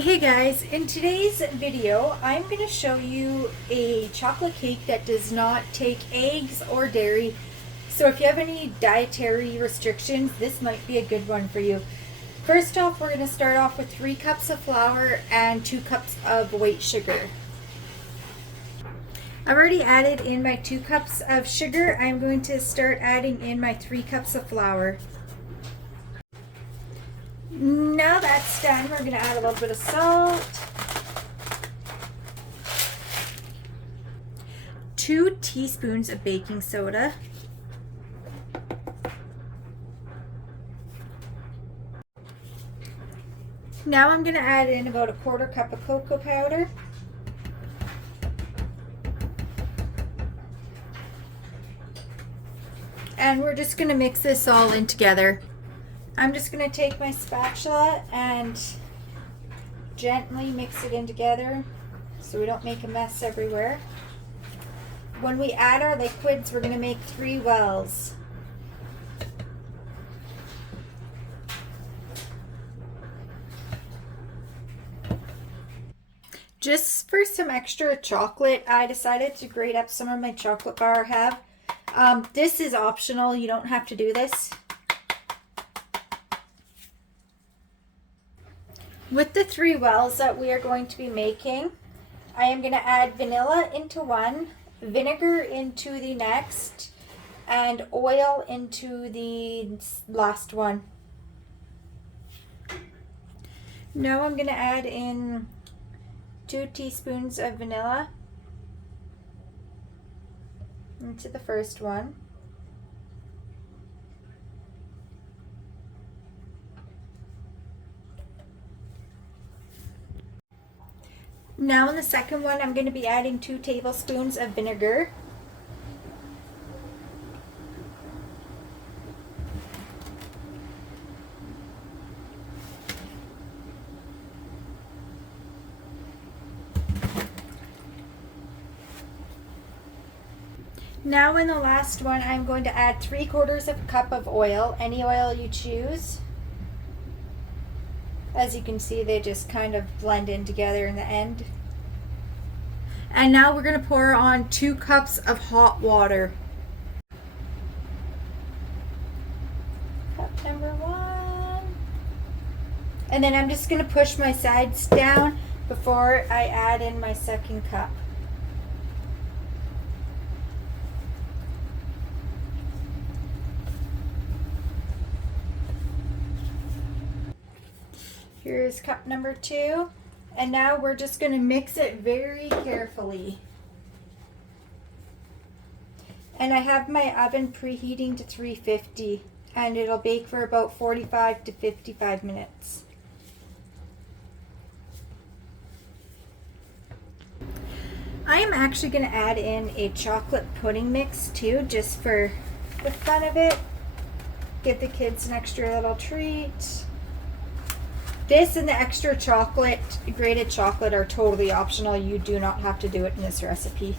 Hey guys, in today's video I'm going to show you a chocolate cake that does not take eggs or dairy. So if you have any dietary restrictions, this might be a good one for you. First off, we're going to start off with 3 cups of flour and 2 cups of white sugar. I've already added in my 2 cups of sugar. I'm going to start adding in my 3 cups of flour. Now that's done, we're going to add a little bit of salt, 2 teaspoons of baking soda, now I'm going to add in about a 1/4 cup of cocoa powder, and we're just going to mix this all in together. I'm just going to take my spatula and gently mix it in together so we don't make a mess everywhere. When we add our liquids, we're going to make 3 wells. Just for some extra chocolate, I decided to grate up some of my chocolate bar I have. This is optional, you don't have to do this. With the 3 wells that we are going to be making, I am going to add vanilla into one, vinegar into the next, and oil into the last one. Now I'm going to add in 2 teaspoons of vanilla into the first one. Now in the second one, I'm going to be adding 2 tablespoons of vinegar. Now in the last one, I'm going to add 3/4 of a cup of oil, any oil you choose. As you can see, they just kind of blend in together in the end. And now we're going to pour on 2 cups of hot water. Cup number 1. And then I'm just going to push my sides down before I add in my second cup. Here's cup number 2, and now we're just going to mix it very carefully. And I have my oven preheating to 350, and it'll bake for about 45 to 55 minutes. I am actually going to add in a chocolate pudding mix too, just for the fun of it. Give the kids an extra little treat. This and the extra chocolate, grated chocolate, are totally optional. You do not have to do it in this recipe.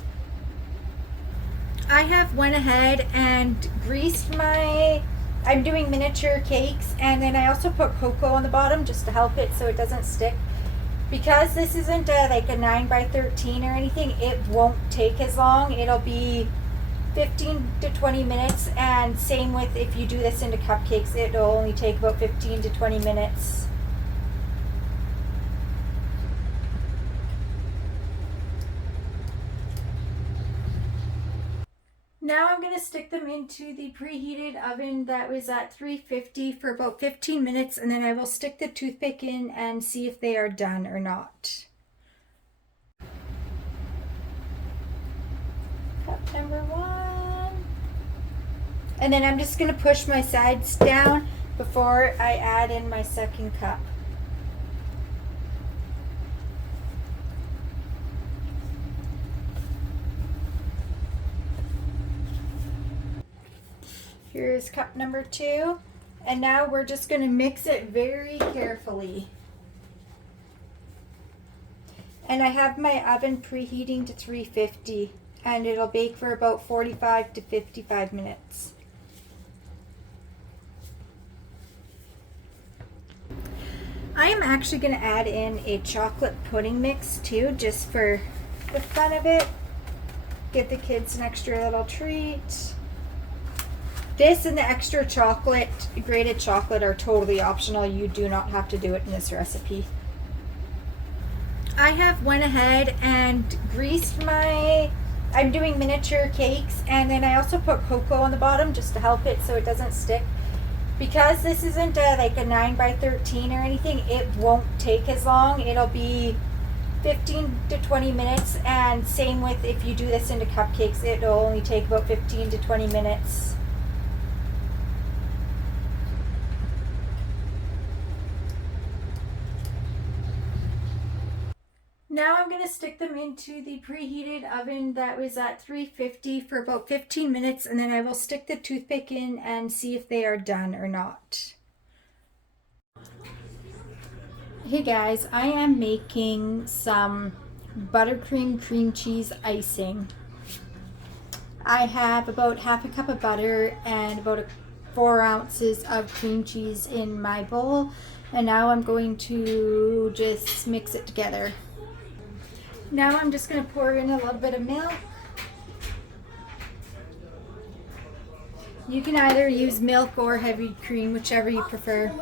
I have went ahead and greased I'm doing miniature cakes, and then I also put cocoa on the bottom just to help it so it doesn't stick. Because this isn't like a 9 by 13 or anything, it won't take as long. It'll be 15 to 20 minutes, and same with if you do this into cupcakes, it'll only take about 15 to 20 minutes. Now I'm going to stick them into the preheated oven that was at 350 for about 15 minutes, and then I will stick the toothpick in and see if they are done or not. Cup number 1. And then I'm just going to push my sides down before I add in my second cup. Here's cup number 2, and now we're just going to mix it very carefully. And I have my oven preheating to 350, and it'll bake for about 45 to 55 minutes. I am actually going to add in a chocolate pudding mix too, just for the fun of it. Give the kids an extra little treat. This and the extra chocolate, grated chocolate, are totally optional. You do not have to do it in this recipe. I have went ahead and greased I'm doing miniature cakes, and then I also put cocoa on the bottom just to help it so it doesn't stick. Because this isn't like a 9 by 13 or anything, it won't take as long. It'll be 15 to 20 minutes, and same with if you do this into cupcakes, it'll only take about 15 to 20 minutes. Now I'm going to stick them into the preheated oven that was at 350 for about 15 minutes, and then I will stick the toothpick in and see if they are done or not. Hey guys, I am making some buttercream cream cheese icing. I have about half a cup of butter and about 4 ounces of cream cheese in my bowl, and now I'm going to just mix it together. Now I'm just going to pour in a little bit of milk. You can either use milk or heavy cream, whichever you prefer.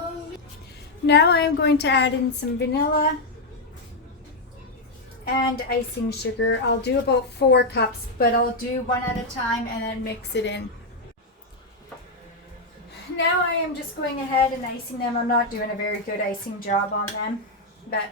Now I am going to add in some vanilla and icing sugar. I'll do about 4 cups, but I'll do one at a time and then mix it in. Now I am just going ahead and icing them. I'm not doing a very good icing job on them, but